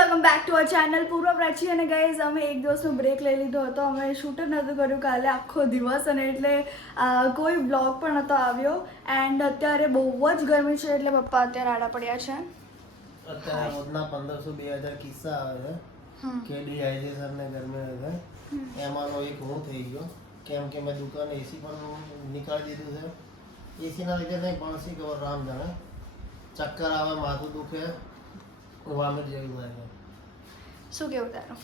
Welcome back to our channel પૂર્વ પ્રાચી અને guys અમે એક દિવસનો બ્રેક લઈ લીધો હતો. અમે શૂટ જ નહોતું કર્યું કાલે આખો દિવસ અને એટલે કોઈ બ્લોગ પણ નહોતો આવ્યો. એન્ડ અત્યારે બહુ જ ગરમી છે એટલે પપ્પા અત્યારે આડા પડ્યા છે. અત્યારે રોજના 1500-2000 કિસ્સા આવે છે કે ડિહાઇડ્રેશન ને ગરમી આવે. એમાંનો એક હું થઈ ગયો કેમ કે મેં દુકાન એસી પણ નીકાળી દીધું છે. એસીના લીધે નહીં પણ સી ખબર રામ જાણે ચક્કર આવે, માથું દુખે, વોમિટ જેવું થાય છે. શું કેવું તારું?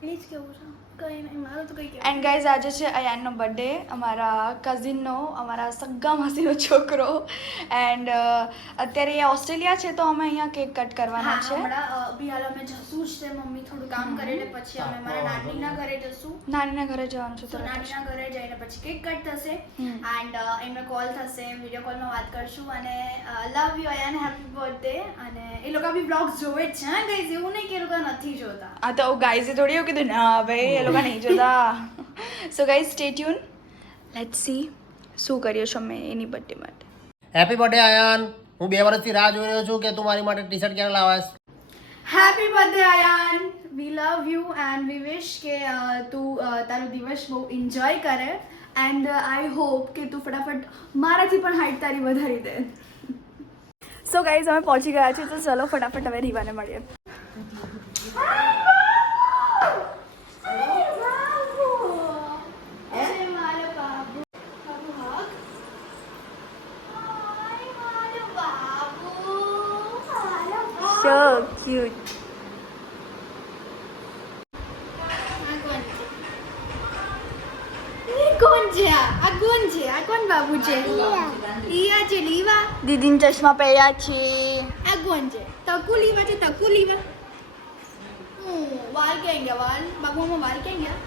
પ્લીઝ કેવું છે કંઈ નહીં, મારું તો કંઈ કહેવું. એન્ડ ગાઈઝ આજે છે અયાનનો બર્થડે, અમારા કઝિનનો, અમારા સગ્ગા માસીનો છોકરો. એન્ડ અત્યારે એ ઓસ્ટ્રેલિયા છે તો અમે અહીંયા કેક કટ કરવાના છે. હમણાં બી હાલ અમે જશું જ તે મમ્મી થોડું કામ કરીને પછી અમે મારા નાનીના ઘરે જશું. નાનીના ઘરે જવાનું છે તો તરત જ. નાનીના ઘરે જઈને પછી કેક કટ થશે એન્ડ એમને કોલ થશે, વિડીયો કોલમાં વાત કરશું અને love you Ayaan, happy birthday. અને એ લોકો બી બ્લોગ્સ જોવે જ છે હા ગાઈઝ, એવું નહીં કે એ લોકો નથી જોતા. આ તો ગાઈઝે થોડી એવું કીધું ના ભાઈ એ લોકો નહીં જોતા. So guys stay tune, let's see શું કરીએ છો અમે એની બર્થડે માટે. Happy birthday Ayaan. હું 2 વર્ષથી રાહ જોઈ રહ્યો છું કે તું મારી માટે ટી-શર્ટ ક્યારે લાવાસ. Happy birthday Ayaan, we love you and we wish કે તું તારો દિવસ બહુ એન્જોય કરે. એન્ડ આઈ હોપ કે તું ફટાફટ મારાથી પણ હાઈટ તારી વધારી દે. સો ગાઈઝ અમે પહોંચી ગયા છીએ તો ચલો ફટાફટ હવે રીવાને મળીએ. So cute. કોણ છે આ કોણ છે? આ કોણ બાબુ છે? ઈયા છે લીવા. દીદીને ચશ્મા પહેર્યા છે. આ કોણ છે? તકુ લીવા છે, તકુ લીવા. વાલ ક્યાં ગયા? વાલ બાબુમાં વાલ ક્યાં ગયા?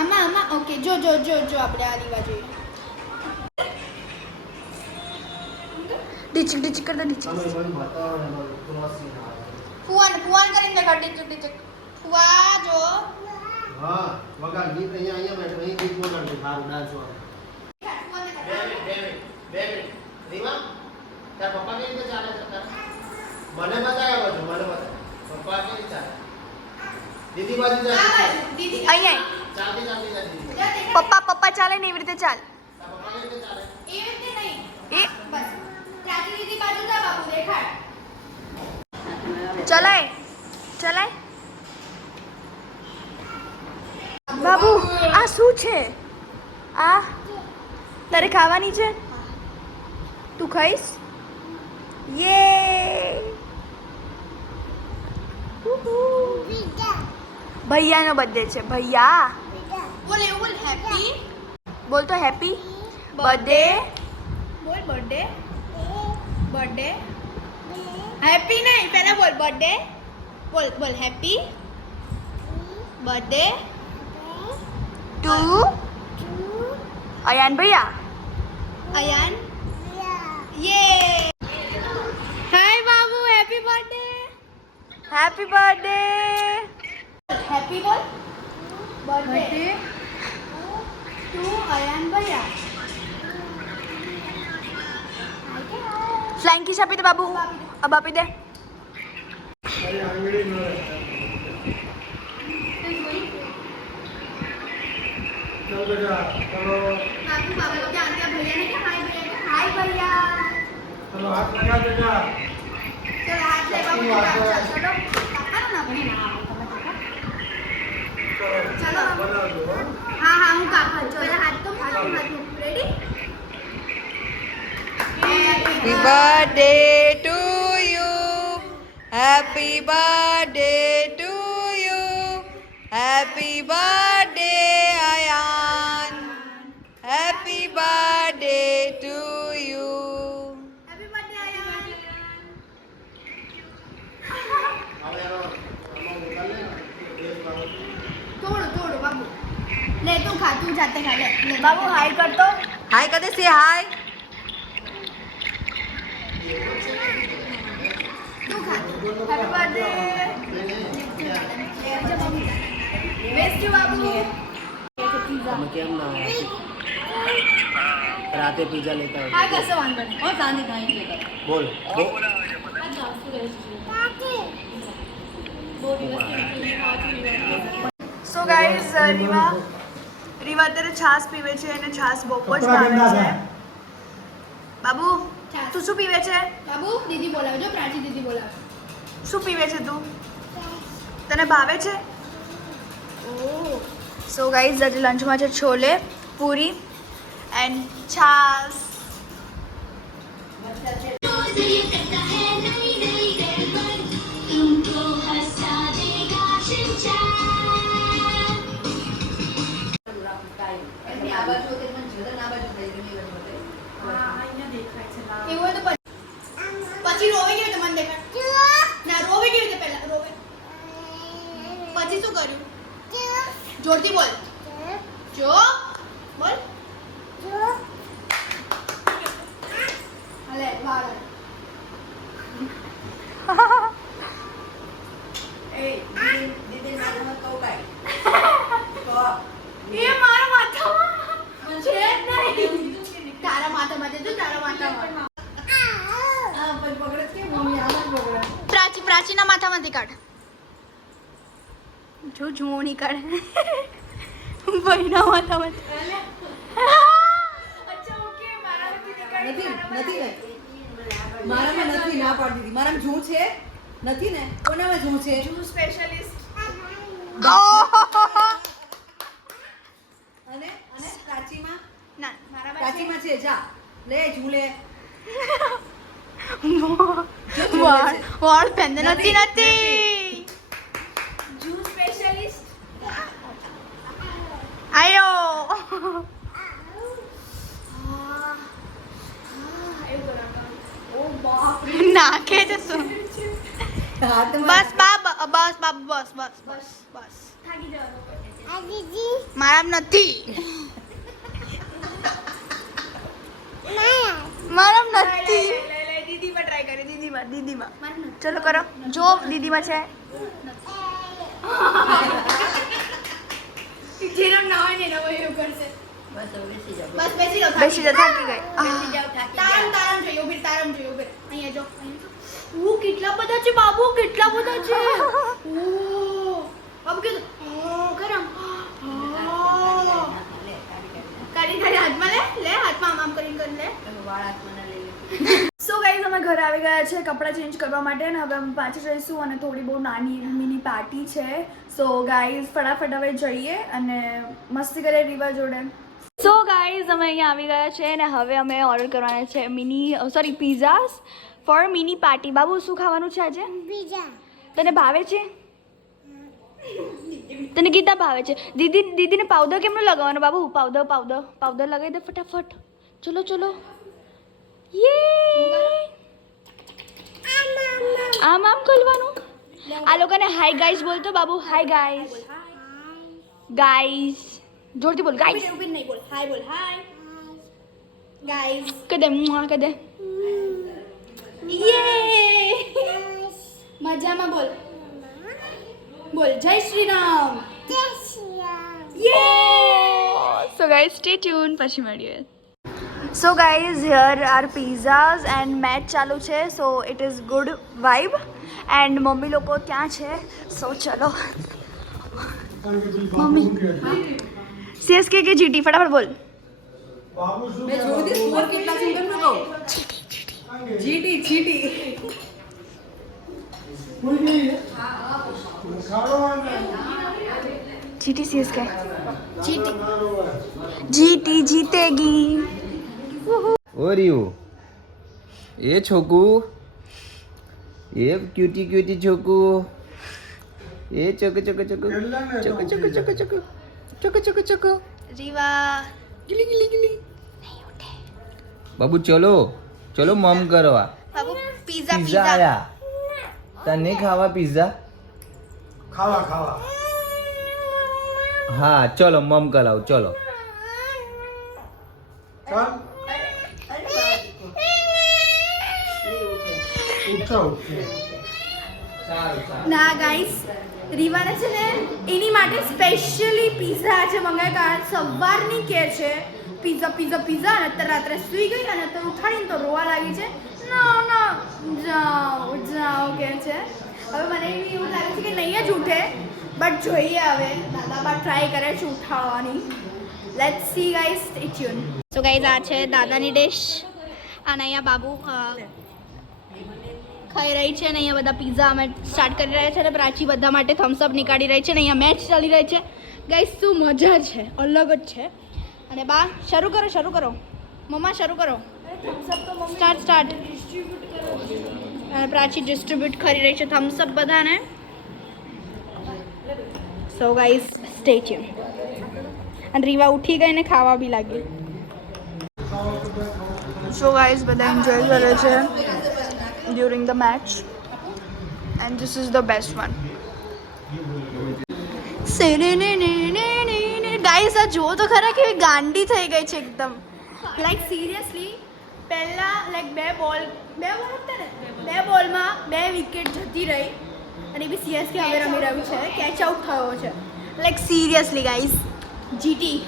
આમાં આમાં ઓકે, જો જો જો જો આપણે આ લીવા જોઈએ. ડીચક ડીચક કરતા ડીચક. ફુવાન ફુવાન કરીને દેખાડ ટીચક ટીચક. ફુવા જો. હા વગાડ ગીત અહીંયા બેઠો અહીં ગીત વગાડ દે સારું ડાન્સ વાળું. ફુવાન બે મિનિટ રીવા તાર પપ્પા કેવી રીતે ચાલે છે તાર? મને બતાવ્યા બાજુ, મને બતાવ પપ્પા કેવી ચાલે. દીદી બાજુ ચાલે. દીદી અહીંયા ચાલતી ચાલતી જાય દીદી. પપ્પા ચાલે ને એવી રીતે ચાલ. તાર પપ્પા કેવી રીતે ચાલે? એ રીતે નહીં. એ બસ ત્યાંથી દીદી બાજુ જા બાબુ દેખાડ. ચલાય ચલાય. બાબુ આ શું છે? આ તારે ખાવાની છે? તું ખાઈશ? યે ભૈયાનો બર્થડે છે. ભૈયા બોલ એવું બોલ હેપી. બોલ તો હેપી બર્થડે. બોલ બર્થડે. બર્થડે હેપી નહીં, પહેલા બોલ બર્થડે. બોલ બોલ હેપી બર્થડે ટુ અયાન ભૈયા. અયાન. યે હાય બાબુ, happy birthday. Happy birthday. Happy બોલ બર્થડે ટુ અયાન ભૈયા. ફ્લાઇંગ કિસ આપી દે બાબુ. અબ આપી દે. બાબુ બાબુ ત્યાં ત્યાં ભૈયાને કે હાય ભૈયા, હાય ભૈયા. ચલો હાથ લગા દેજા. ચલો હાથ લે બાબુ, ચલો કાકાનો ના બને ના. ચલો બાબુ. હા હા હું કાકા જો પહેલા હાથ તો હાથ ready. Happy birthday to you. Happy birthday to you. Happy birthday Ayan. Happy birthday to you. Happy birthday Ayaan. હવે આમાં ઉતાર લે ને ડ્રેસ બાબુ. થોડું બાબુ લે તું ખા, તું જાતે ખા લે. બાબુ હાય કરતો. હાય કદે સે હાય. તું ખા. Happy birthday. Best you Babu. તમે કેમ ના આવ્યા? રાતે પિઝા લેતા હા આવજો. કશો વાંધો નહીં. બોલ સો ગાઈઝ રીવા અત્યારે છાશ પીવે છે અને છાશ બહુ જ ભાવે છે. બાબુ તું શું પીવે છે? બાબુ દીદી બોલાવજો, પ્રાચી દીદી બોલાવ. શું પીવે છે તું? તને ભાવે છે? સો ગાઈઝ આજે લંચમાં છે છોલે પૂરી એન્ડ છાશ. એવું હોય તો પછી રોવે કેવી રીતે મને દેખાડ. ના રોવે કેવી રીતે પહેલા રોવે પછી શું કર્યું? જોરથી બોલ. જો બોલ. હાલે વાળ. એ મારા માથામાં છે જ નહીં. તારા માથામાં છે તો તારા માથામાં. પ્રાચીના માથામાંથી કાઢ. જો જોણી કાઢે ભાઈના માથામાંથી. નથી મારામાં નથી, ના પાડી દીધી. મારામાં જૂ છે નથી ને? કોનામાં જૂ છે? જૂ સ્પેશિયલિસ્ટ. અને પ્રાચીમાં ના મારા પ્રાચીમાં છે. જા લે જૂ લે. વાળ પેન નથી. જૂ સ્પેશિયલિસ્ટ. આયો નાખે છે શું? હાથમાં બસ બાબ બસ બાબ બસ બસ બસ બસ. થાકી જવાનું. મારામ નથી. મારામ નથી. દીદીમાં ટ્રાય કરે. દીદીમાં ચલો કરો. જો દીદીમાં છે. જેનો ના હોય ને એનો એવું કરશે. બસ બેસી જાઓ. બેસી જા થાકી ગઈ. તારમ જોઈએ ઉભી. અહીંયા જો. ઓ કેટલા બધા છે બાબુ, કેટલા બધા છે. ઓ બાબુ કીધું ગરમ. કાઢી હાથમાં લે હાથમાં આમ કરીને લે. સો ગાઈઝ અમે ઘરે આવી ગયા છે કપડાં ચેન્જ કરવા માટે અને હવે અમે પાછા જઈશું અને થોડી બહુ નાની મિની પાર્ટી છે. સો ગાઈઝ ફટાફટ હવે જઈએ અને મસ્તી કરીએ રીવા જોડે. સો ગાઈઝ અમે અહીંયા આવી ગયા છે અને હવે અમે ઓર્ડર કરવાના છે પિઝાસ ફોર મિની પાર્ટી. બાબુ શું ખાવાનું છે આજે? તને ભાવે છે? તને ગીતા ભાવે છે? દીદીને પાવડર કેમનો લગાવવાનો બાબુ? પાવડર લગાવી દે ફટાફટ. ચલો આમ ખોલવાનું. આ લોકોને હાય ગાઈસ બોલતો બાબુ. હાય ગાઈસ જોરથી બોલ. ગાઈસ ઉભી નહીં બોલ. હાય બોલ. Hi guys. કદે કદે. યે મજામાં બોલ. જય શ્રી રામ. યે. So guys stay tune. પછી મળીએ. So guys here are pizzas and match ચાલુ છે. So it is good vibe and mummy લોકો ત્યાં છે. સો ચલો મમ્મી. CSK કે GT ફટાફટ બોલ. મેં જોયું તી સ્કોર કેટલા છે તમને કહું. GT GT CSK. GT जीतेगी. ઓરિયો એ છોકુ એ ક્યુટી છોકુ એ ચોકો રીવા ગીલી બાબુ ચલો મમ કરવા. બાબુ પિઝા પિઝા આયા. તને ખાવા પિઝા? ખાવા હા ચલો મમ કરાવ. ચલો ના ગાઈસ રીવાને છે ને એની માટે સ્પેશિયલી પિઝા આજે મંગાવ્યા કારણ સવારની કે છે પિઝા અને અત્યારે રાત્રે સૂઈ ગઈ અને અત્યારે ઉઠાડીને તો રોવા લાગી છે. ના જાઓ કે છે. હવે મને એવું લાગે છે કે નહીં જ જ ઉઠે બટ જોઈએ હવે દાદા બા ટ્રાય કરે છે ઉઠાડવાની. Let's see guys, stay tune. So guys આ છે દાદાની ડિશ અને અહીંયા બાબુ ખાઈ રહી છે અને અહીંયા બધા પિઝા અમે સ્ટાર્ટ કરી રહ્યા છે અને પ્રાચી બધા માટે થમ્સ અપ નીકાળી રહી છે અને અહીંયા મેચ ચાલી રહી છે. ગાઈસ શું મજા છે, અલગ જ છે. અને બા શરૂ કરો મમ્મા શરૂ કરો. સ્ટાર્ટ. અને પ્રાચી ડિસ્ટ્રીબ્યુટ કરી રહી છે થમ્સ અપ બધાને. સો ગાઈસ સ્ટે ટ્યુન. અને રીવા ઉઠી ગઈ ને ખાવા બી લાગી. સો ગાઈસ બધા એન્જોય કરે છે during the match and this is the best one. Guys આ જુઓ તો ખરા કેવી ગાંડી થઈ ગઈ છે એકદમ. લાઈક સિરિયસલી પહેલા લાઈક બે બોલ હતા ને, બે બોલમાં 2 વિકેટ જતી રહી અને બી સીએસકે હવે રમી રહ્યું છે, કેચ આઉટ થયો છે. લાઈક સિરિયસલી ગાઈસ જીટી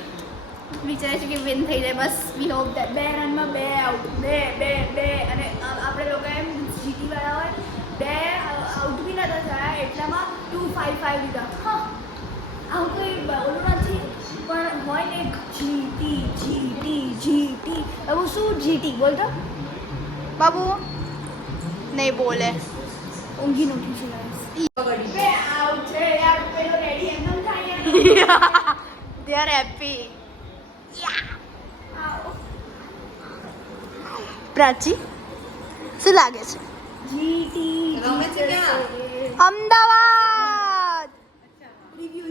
વિચારે છે કે વિન થઈ જાય. બસ વી હોપ દેટ 2 રનમાં 2 આઉટ, 2 અને આપણે લોકો એમ જીટી વાળા હોય 2 આઉટ બી નતા થયા એટલામાં 255 લીધા. હા આવું કંઈ બોલું નથી પણ હોય ને જીટી બાબુ શું જીટી બોલતો બાબુ નહીં બોલે, ઊંઘી નથી છે. બે આઉટ છે યાર, પેલો રેડી એકદમ થાય દે આર હેપી. પ્રાચી શું લાગે છે? જીટી રમે છે ક્યાં? અમદાવાદ.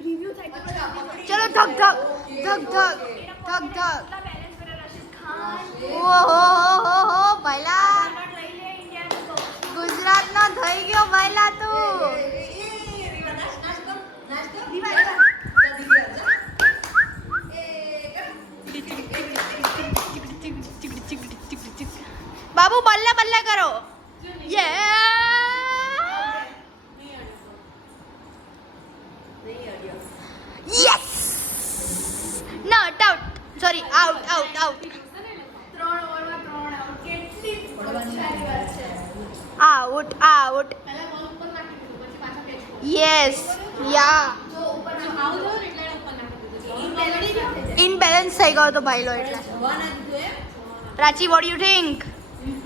રિવ્યુ થાય. ચલો ધક ઓહો પહેલા ગુજરાતનો થઈ ગયો પહેલા તું. બાબુ બલ્લે કરો. Yes not out, sorry out. 3 ઓવરમાં 3 આઉટ. કેટલી સારી વાત છે. આઉટ યસ યા ઇનબેલેન્સ થઈ ગયો તો ભાઈલો એટલે. પ્રાચી વોટ યુ થિંક?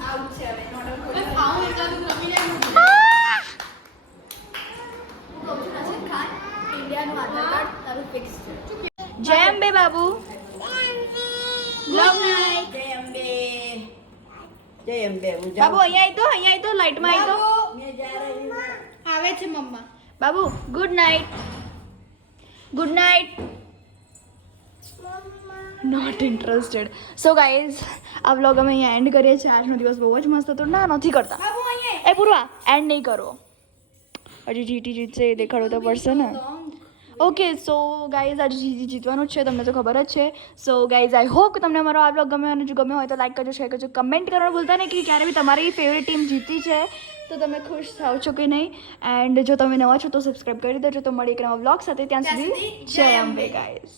આઉટ છે હવે, નોટ આઉટ. ઇન્ડિયાનું આધાર કાર્ડ તારું ફિક્સ છે. જય અંબે બાબુ. લવ નાઈટ. જય અંબે. બાબુ અહીંયા આવી તો લાઈટમાં આવી તો આવે છે મમ્મા. બાબુ good night. Not interested. So guys આ વ્લોગ અમે અહીંયા એન્ડ કરીએ છીએ. આજનો દિવસ બહુ જ મસ્ત હતો. ના નથી કરતા એ પૂર્વા, એન્ડ નહીં કરો. હજી જીટી જીતશે એ દેખાડો તો પડશે ને. ઓકે સો ગાઈઝ આજે જીતવાનું જ છે, તમને તો ખબર જ છે. સો ગાઈઝ આઈ હોપ કે તમને અમારો આ વ્લોગ ગમ્યો અને જો ગમ્યો હોય તો લાઈક કરજો, શેર કરજો, કમેન્ટ કરવાનું ભૂલતા નહીં કે ક્યારે બી તમારી ફેવરેટ ટીમ જીતી છે તો તમે ખુશ થાવ છો કે નહીં. એન્ડ જો તમે નવા છો તો સબસ્ક્રાઈબ કરી દેજો. તો મળી એક નવા વ્લોગ સાથે, ત્યાં સુધી જય અંબે ગાઈઝ.